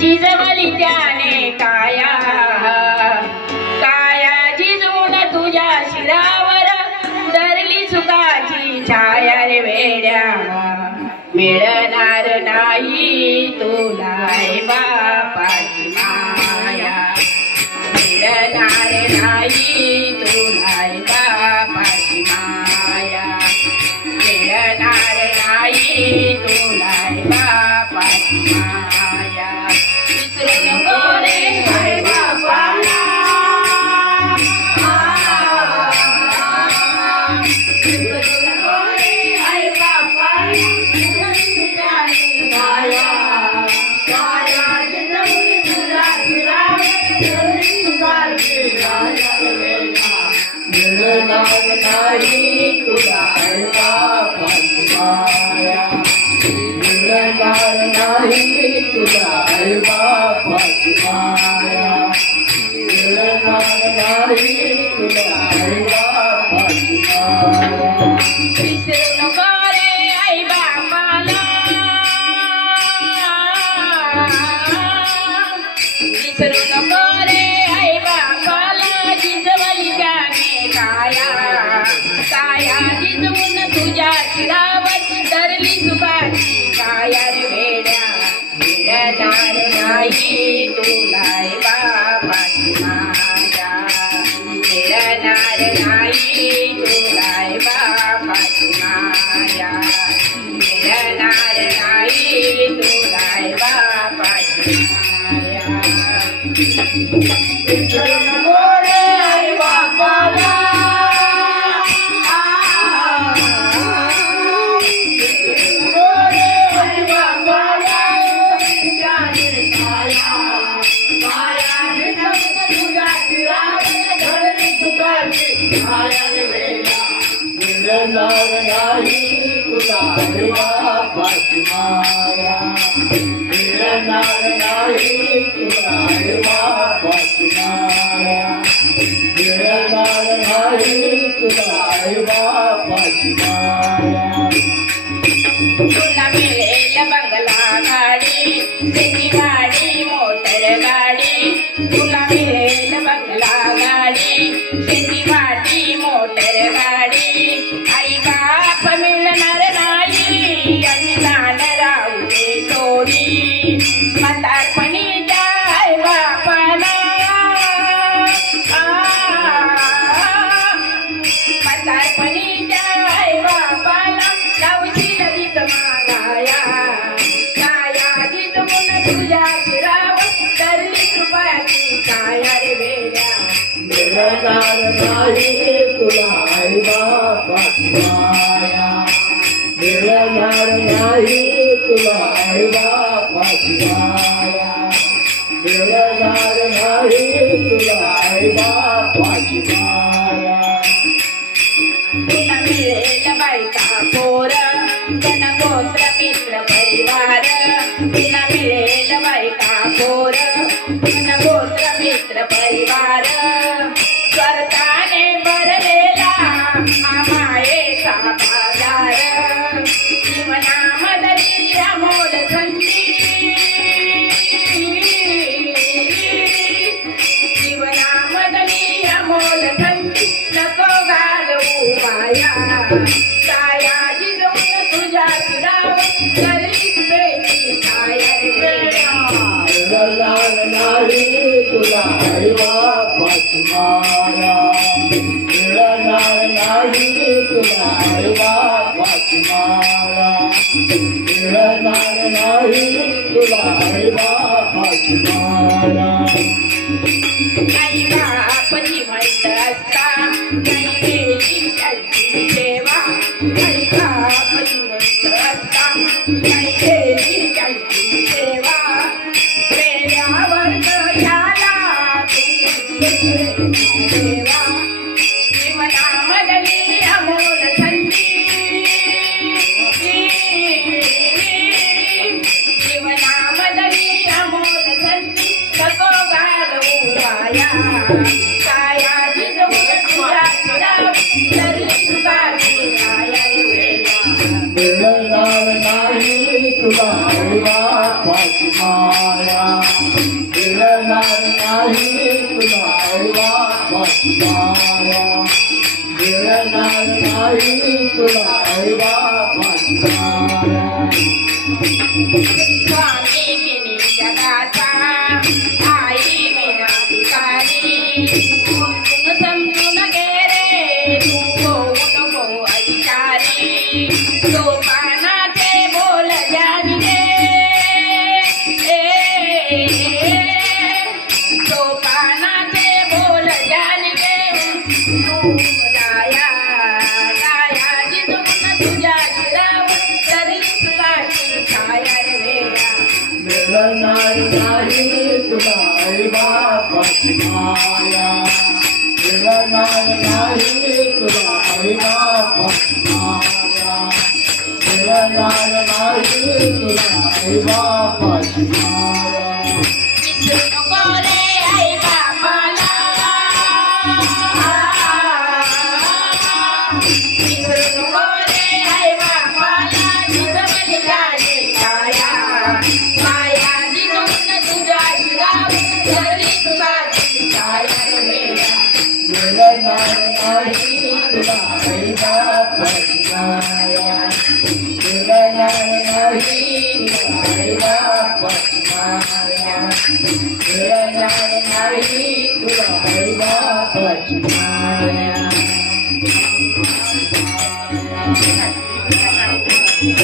जिजवली त्याने काया काया जिजवून तुझ्या शिरावर धरली सुखाची छाया रे वेड्या मिळणार नाही तुला बापाची माया मिळणार नाही तुला बापाची माया मिळणार नाही तुला बापाची माया विसरू नको रे आई बापाला विसरू नको रे आई बापाला नाही तुला बापाची माया मिळणार नाही तुला बापाची माया मिळणार नाही तुला बापाची माया विसरू नको रे आई बापाला विसरू नको रे आई बापाला जिजवली त्याने काया काया जिजवून तुझ्या शिरावर धरली सुखाची काया रे वेड्या मिळणार नाही तुला बापाची माया मिळणार नाही तुला बापाची माया मिळणार नाही तुला बापाची माया विसरू नको रे आई बापाला मिळणार नाही तुला बापाची माया मिळणार नाही तुला बापाची माया मिळणार नाही तुला बापाची माया तुला मिळेल बंगला गाडी शेती गाडी मोटर गाडी तुला मिळेल बंगला गाडी शेती गाडी मोटर गाडी आई बाप मिळणार नाही आणि दान राहू दे थोडी म्हातारपणी जाय बापाला म्हातारपणी जाय बापाला लावशील गीत मागाया काया जिजवून तुझ्या शिरावर धरली कृपाची काया रे वेड्या मिळणार नाही तुला बापाची माया मिळणार नाही तुला बापाची माया मिळणार नाही तुला बापाची माया तुला मिळेल बायका पोर जन गोत्र मित्र परिवार तुला मिळेल बायका पोर जन गोत्र मित्र परिवार स्वर्गाने भरलेला हा मायेचा बाजार जीवनामधली अमोल संधी जीवनामधली अमोल संधी नको घालवू माया काया जिजवून तुझ्या शिरावर धरली तुझी काया रे वेड्या मिळणार नाही तुला बापाची माया मिळणार नाही तुला बापाची माया मिळणार नाही तुला बापाची माया आई बाप जिवंत असता नाही गेली त्यांची सेवा आई बाप जिवंत असता नाही गेली त्यांची सेवा वेड्यावर कशाला देवा जीवनामधली अमोल संधी जीवनामधली अमोल संधी नको घालवू माया काया जिजवून तुझ्या शिरावर धरली सुखाची काया रे वेड्या मिळणार नाही तुला बापाची माया माया मिळणार नाही तुला आई बापाची माया स्वामी विनी जगाचा आई विना भिकारी समजून घे रे तू होऊ नको अधिकारी सोपानाचे बोल जाणी सोपानाचे बोल जाणी तू जाया जायाची चुकून तुझ्या जिरावर तरी सुखाची छाया रे वेड्या मिळणार नाही तुला आई बापाची माया मिळणार नाही तुला आई बापाची माया मिळणार नाही तुला आई बापाची माया विसरू नको रे आई बापाला विसरू नको रे आई बापाला तुझं बलिदानी छाया माया जिजून तुझ्या शिरावर धरली तुझाची छाया रे वेड्या मिळणार नाही तुला आई बापाची माया मिळणार नाही तुला आई